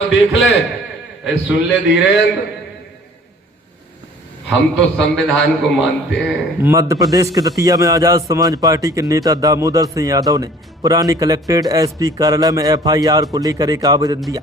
देख ले, सुन ले धीरेन्द्र, हम तो संविधान को मानते हैं। मध्य प्रदेश के दतिया में आजाद समाज पार्टी के नेता दामोदर सिंह यादव ने पुरानी कलेक्ट्रेट एसपी कार्यालय में एफआईआर को लेकर एक आवेदन दिया।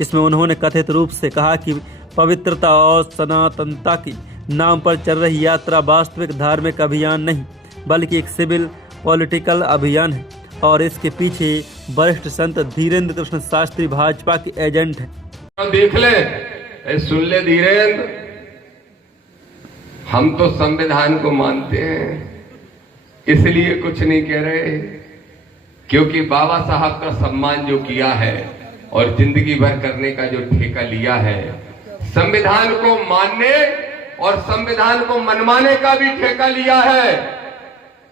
इसमें उन्होंने कथित रूप से कहा कि पवित्रता और सनातनता के नाम पर चल रही यात्रा वास्तविक धार्मिक अभियान नहीं बल्कि एक सिविल पॉलिटिकल अभियान है और इसके पीछे वरिष्ठ संत धीरेन्द्र कृष्ण शास्त्री भाजपा के एजेंट हैं। देख ले, सुन ले धीरेन्द्र, हम तो संविधान को मानते हैं, इसलिए कुछ नहीं कह रहे, क्योंकि बाबा साहब का सम्मान जो किया है और जिंदगी भर करने का जो ठेका लिया है, संविधान को मानने और संविधान को मनवाने का भी ठेका लिया है,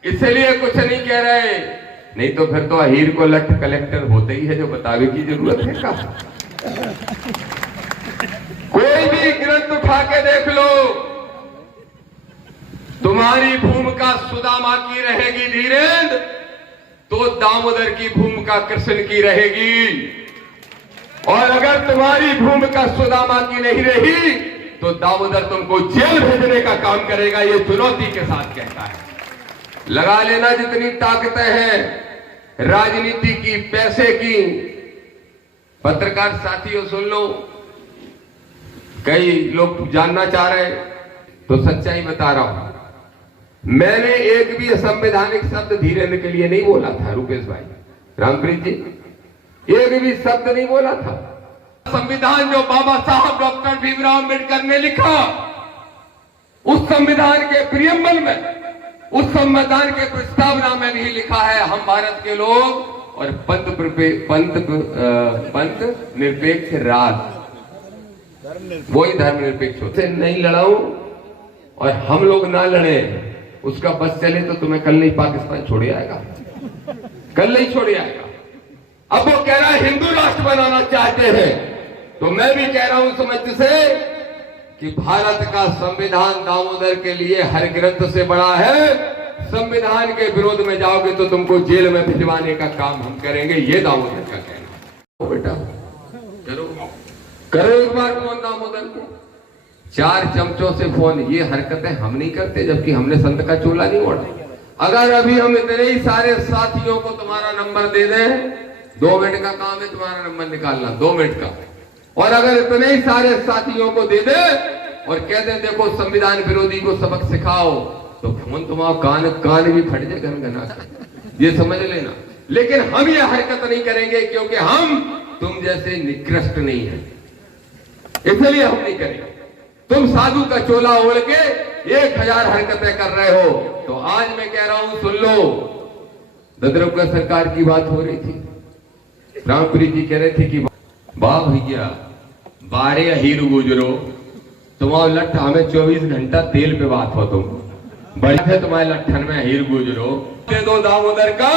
इसलिए कुछ नहीं कह रहे। नहीं तो फिर तो अहीर को लठ कलेक्टर होते ही है, जो बतावे की जरूरत है का। कोई भी ग्रंथ उठा के देख लो, तुम्हारी भूमिका सुदामा की रहेगी धीरेन्द्र, तो दामोदर की भूमिका कृष्ण की रहेगी। और अगर तुम्हारी भूमिका सुदामा की नहीं रही तो दामोदर तुमको जेल भेजने का काम करेगा। ये चुनौती के साथ कहता है। लगा लेना जितनी ताकतें हैं राजनीति की, पैसे की। पत्रकार साथियों सुन लो, कई लोग जानना चाह रहे, तो सच्चाई बता रहा हूं। मैंने एक भी संवैधानिक शब्द धीरेन्द्र के लिए नहीं बोला था। रुपेश भाई, रामप्रीत जी, एक भी शब्द नहीं बोला था। संविधान जो बाबा साहब डॉक्टर भीमराव अम्बेडकर ने लिखा, उस संविधान के प्रियम्बल में, उस संविधान के प्रस्तावना में भी लिखा है, हम भारत के लोग और पंथ निरपेक्ष राष्ट्र, वही धर्मनिरपेक्ष होते। नहीं लड़ाऊं और हम लोग ना लड़े, उसका बस चले तो तुम्हें कल नहीं पाकिस्तान छोड़ आएगा, कल नहीं छोड़ आएगा। अब वो कह रहा है हिंदू राष्ट्र बनाना चाहते हैं, तो मैं भी कह रहा हूं समझ से कि भारत का संविधान दामोदर के लिए हर ग्रंथ से बड़ा है। संविधान के विरोध में जाओगे तो तुमको जेल में भिजवाने का काम हम करेंगे, ये दामोदर का कहना। बेटा करो एक बार फोन दामोदर को, 4 चमचों से फोन। ये हरकतें हम नहीं करते, जबकि हमने संत का चोला नहीं ओढ़ा। अगर अभी हम इतने ही सारे साथियों को तुम्हारा नंबर दे दें, 2 मिनट का काम है तुम्हारा नंबर निकालना, 2 मिनट का। और अगर इतने ही सारे साथियों को दे दे और कह दे देखो संविधान विरोधी को सबक सिखाओ, तो फोन तुम्हारा कान भी फट जाए घन, ये समझ लेना। लेकिन हम ये हरकत नहीं करेंगे, क्योंकि हम तुम जैसे निकृष्ट नहीं है, इसलिए हम नहीं करेंगे। तुम साधु का चोला ओढ़ के 1000 हरकतें कर रहे हो, तो आज मैं कह रहा हूं सुन लो। ददरपुर सरकार की बात हो रही थी, रामप्रीत जी कह रहे थे कि वाह भैया, 12 हीर गुजरो, तुम्हारा लठ हमें 24 घंटा तेल पे बात हो, तुम बड़े थे तुम्हारे लट्ठन में हीर गुजरो। दे दो दामोदर का,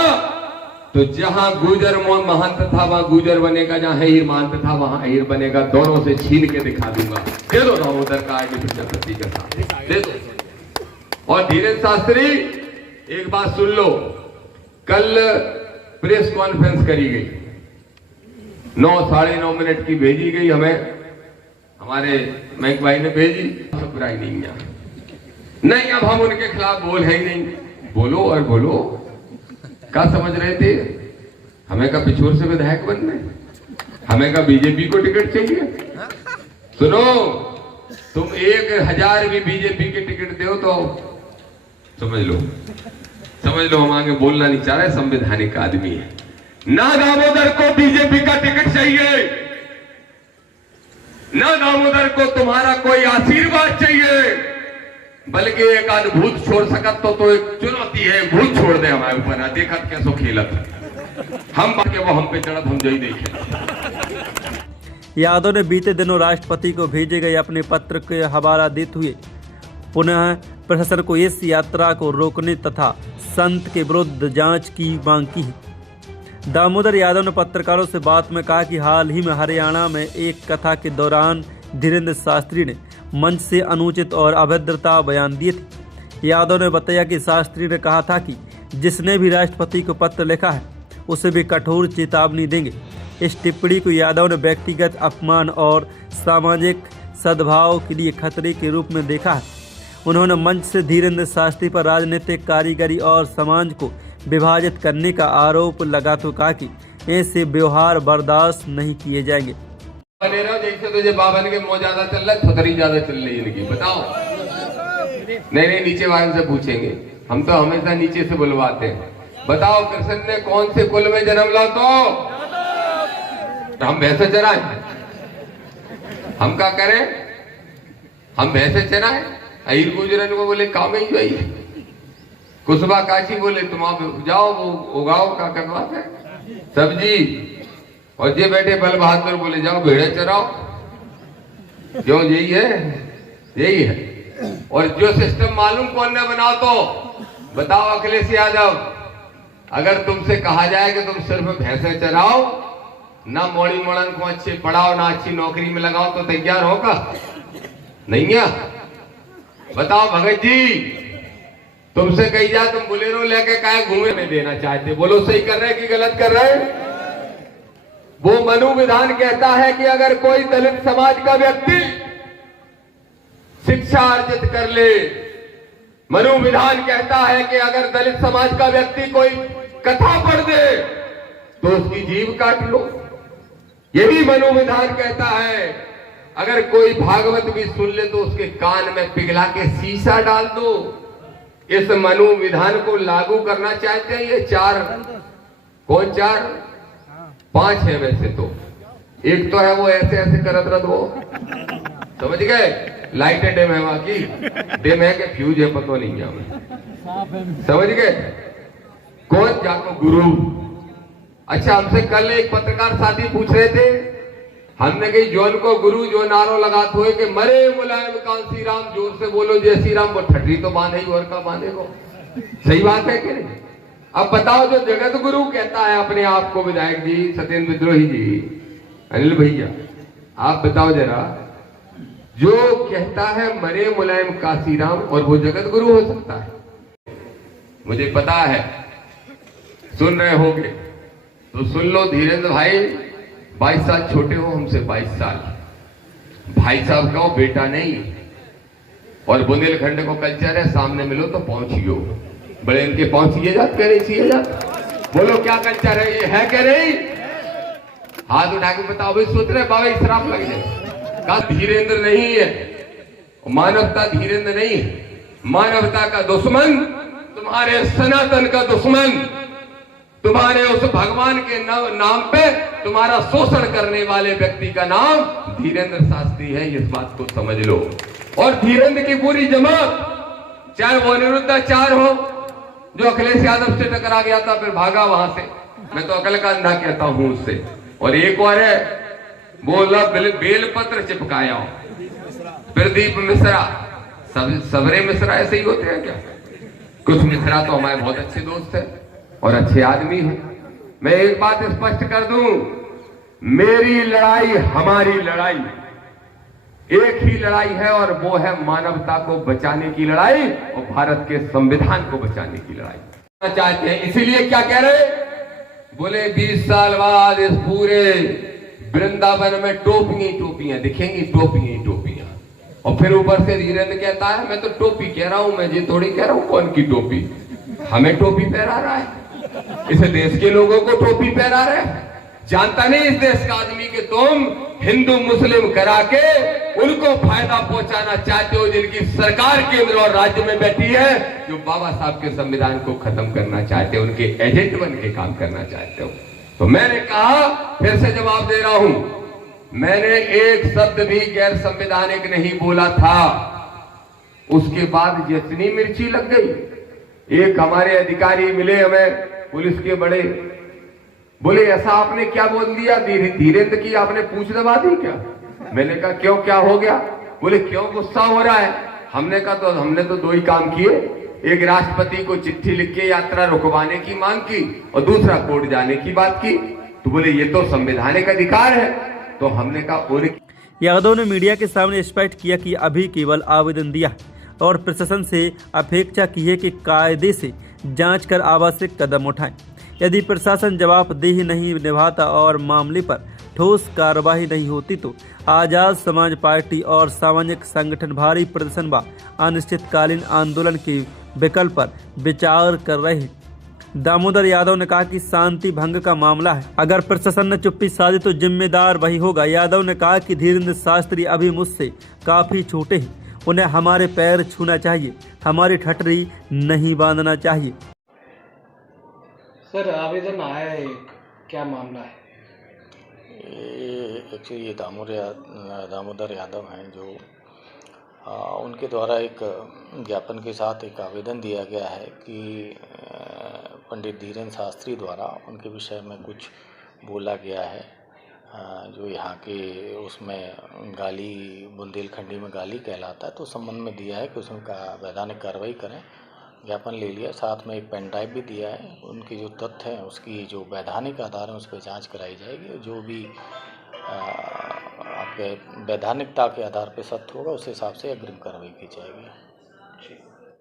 तो जहां गुजर महंत था वहां गुजर बनेगा, जहां हीर महंत था वहां हीर बनेगा। दोनों से छीन के दिखा दूंगा। दे दो दामोदर का आगे प्रति का साथ दे दो। और धीरेन्द्र शास्त्री, एक बात सुन लो, कल प्रेस कॉन्फ्रेंस करी गई, 9 साढ़े 9 मिनट की भेजी गई हमें, हमारे मैक भाई ने भेजी। सप्राई नहीं, अब हम उनके खिलाफ बोल है ही नहीं। बोलो और बोलो, क्या समझ रहे थे? हमें का पिछोर से विधायक बनने, हमें का बीजेपी को टिकट चाहिए? सुनो, तुम 1000 भी बीजेपी के टिकट दो तो समझ लो हम आगे बोलना नहीं चाह रहे, संवैधानिक आदमी है ना। दामोदर को बीजेपी का टिकट चाहिए ना, दामोदर को तुम्हारा कोई आशीर्वाद चाहिए, बल्कि एक आध भूत छोड़ सकत तो एक चुनौती है, भूत छोड़ दे हमारे ऊपर। देखत कैसो खेलत हम के वो हम पे चढ़त, हम जई देखे। यादव ने बीते दिनों राष्ट्रपति को भेजे गए अपने पत्र के हवाला देते हुए पुनः प्रशासन को इस यात्रा को रोकने तथा संत के विरुद्ध जांच की मांग की है। दामोदर यादव ने पत्रकारों से बात में कहा कि हाल ही में हरियाणा में एक कथा के दौरान धीरेन्द्र शास्त्री ने मंच से अनुचित और अभद्रता बयान दिए थे। यादव ने बताया कि शास्त्री ने कहा था कि जिसने भी राष्ट्रपति को पत्र लिखा है उसे भी कठोर चेतावनी देंगे इस टिप्पणी को यादव ने व्यक्तिगत अपमान और सामाजिक सद्भाव के लिए खतरे के रूप में देखा है। उन्होंने मंच से धीरेन्द्र शास्त्री पर राजनीतिक कारीगरी और समाज को विभाजित करने का आरोप लगाते हुए कहा कि ऐसे व्यवहार बर्दाश्त नहीं किए जाएंगे। बने रहो जैसे तुझे बावन के मुंह ज्यादा चल रहा है, थोतरी ज्यादा चल रही है इनकी, बताओ। नहीं नीचे वाले से पूछेंगे, हम तो हमेशा नीचे से बुलवाते हैं। बताओ कृष्ण ने कौन से कुल में जन्म ला? तो हम भैंसे चराए, हम क्या करें? हम भैंसे चराए। अहिर गुजरन को बोले काम ही वही, कुशबा काशी बोले तुम आप जाओ वो उगाओ, क्या करवा है सब्जी, और ये बैठे बल बहादुर बोले जाओ भेड़े चराओ। क्यों? यही है, यही है। और जो सिस्टम मालूम कौन ने बना? तो बताओ अखिलेश यादव, अगर तुमसे कहा जाए कि तुम सिर्फ भैंसे चराओ, ना मोड़ी मोड़न को अच्छे पढ़ाओ, ना अच्छी नौकरी में लगाओ, तो तैयार होगा? नहीं है। बताओ भगत जी, तुमसे कही जाए तुम बोलेरो लेके काहे घूमे में देना चाहते, बोलो सही कर रहे कि गलत कर रहे? वो मनु विधान कहता है कि अगर कोई दलित समाज का व्यक्ति शिक्षा अर्जित कर ले, मनु विधान कहता है कि अगर दलित समाज का व्यक्ति कोई कथा पढ़ दे तो उसकी जीभ काट लो। यही मनु विधान कहता है अगर कोई भागवत भी सुन ले तो उसके कान में पिघला के शीशा डाल दो। इस मनु विधान को लागू करना चाहते हैं ये चार, कौन चार? 5 है वैसे तो। एक तो है वो ऐसे ऐसे करत रत हो, समझ गए? लाइट डिम है वहां की, डिम है कि फ्यूज है पता नहीं है हमें, समझ गए? कौन जाको गुरु। अच्छा, हमसे कल एक पत्रकार साथी पूछ रहे थे, हमने कही जोन को गुरु जो नारो लगाते हुए कि मरे मुलायम कांसी राम, जोर से बोलो जय श्री राम। वो ठटरी तो बांधे ही और का बांधे को, सही बात है कि नहीं? अब बताओ, जो जगत गुरु कहता है अपने आप को, विधायक जी, सत्येंद्र विद्रोही जी, अनिल भैया, आप बताओ जरा, जो कहता है मरे मुलायम कांसी राम और वो जगत गुरु हो सकता है? मुझे पता है सुन रहे होगे तो सुन लो। धीरेन्द्र भाई 22 साल छोटे हो हमसे, 22 साल। भाई साहब का बेटा नहीं। और बुंदेलखंड को कल्चर है, सामने मिलो तो पहुंचियो। बड़े इनके पहुंचिए जात, कह रही जात, बोलो क्या कल्चर है ये, है कह रही? हाथ उठा के बताओ भाई। सोच रहे बाबा इसराफ लग जाए। का धीरेन्द्र नहीं है, मानवता धीरेन्द्र नहीं है। मानवता का दुश्मन, तुम्हारे सनातन का दुश्मन, तुम्हारे उस भगवान के नाम पे तुम्हारा शोषण करने वाले व्यक्ति का नाम धीरेन्द्र शास्त्री है, इस बात को समझ लो। और धीरेन्द्र की पूरी जमात, चाहे वो अनिरुद्धाचार्य हो जो अखिलेश यादव से टकरा गया था फिर भागा वहां से, मैं तो अकल का अंधा कहता हूं उससे। और एक और है, बोला बेलपत्र चिपकाया, प्रदीप मिश्रा, सबरे मिश्रा ऐसे ही होते हैं क्या? कुछ मिश्रा तो हमारे बहुत अच्छे दोस्त है और अच्छे आदमी है। मैं एक बात स्पष्ट कर दूं, मेरी लड़ाई, हमारी लड़ाई एक ही लड़ाई है और वो है मानवता को बचाने की लड़ाई और भारत के संविधान को बचाने की लड़ाई चाहते हैं। इसीलिए क्या कह रहे? बोले 20 साल बाद इस पूरे वृंदावन में टोपियां टोपियां दिखेंगी, टोपियां टोपियां। और फिर ऊपर से धीरेन्द्र कहता है मैं तो टोपी कह रहा हूं, मैं ये थोड़ी कह रहा हूं कौन की टोपी, हमें टोपी पहना रहा है, इस देश के लोगों को टोपी पहना रहे हैं। जानता नहीं इस देश का आदमी कि तुम हिंदू मुस्लिम करा के उनको फायदा पहुंचाना चाहते हो, जिनकी सरकार केंद्र और राज्य में बैठी है, जो बाबा साहब के संविधान को खत्म करना चाहते हो, उनके एजेंट बन के काम करना चाहते हो। तो मैंने कहा, फिर से जवाब दे रहा हूं, मैंने एक शब्द भी गैर संवैधानिक नहीं बोला था। उसके बाद जितनी मिर्ची लग गई। एक हमारे अधिकारी मिले हमें पुलिस के बड़े, बोले ऐसा आपने क्या बोल दिया, धीरेन्द्र की आपने पूछ दबा दी क्या? मैंने कहा क्यों, क्या हो गया? बोले क्यों गुस्सा हो रहा है? हमने कहा तो हमने तो 2 ही काम किए, एक राष्ट्रपति को चिट्ठी लिख के यात्रा रुकवाने की मांग की और दूसरा कोर्ट जाने की बात की। तो बोले ये तो संवैधानिक अधिकार है। तो हमने कहा यादव ने मीडिया के सामने स्पष्ट किया कि अभी केवल आवेदन दिया और प्रशासन से अपेक्षा की है कि कायदे से जांच कर आवश्यक कदम उठाएं। यदि प्रशासन जवाबदेही नहीं निभाता और मामले पर ठोस कार्रवाई नहीं होती तो आजाद समाज पार्टी और सामाजिक संगठन भारी प्रदर्शन व अनिश्चितकालीन आंदोलन के विकल्प पर विचार कर रहे हैं। दामोदर यादव ने कहा कि शांति भंग का मामला है, अगर प्रशासन ने चुप्पी साधी तो जिम्मेदार वही होगा। यादव ने कहा कि धीरेन्द्र शास्त्री अभी मुझसे काफी छोटे हैं, उन्हें हमारे पैर छूना चाहिए, हमारी ठटरी नहीं बांधना चाहिए। सर आवेदन आया है, क्या मामला है? एक्चुअली ये दामोदर यादव हैं जो उनके द्वारा एक ज्ञापन के साथ एक आवेदन दिया गया है कि पंडित धीरेन्द्र शास्त्री द्वारा उनके विषय में कुछ बोला गया है जो यहाँ के उसमें गाली बुंदेलखंडी में गाली कहलाता है, तो संबंध में दिया है कि उसमें वैधानिक कार्रवाई करें। ज्ञापन ले लिया, साथ में एक पेन ड्राइव भी दिया है। उनके जो तथ्य हैं उसकी जो वैधानिक आधार है उस पर जाँच कराई जाएगी, जो भी आपके वैधानिकता के आधार पर सत्य होगा उस हिसाब से अग्रिम कार्रवाई की जाएगी।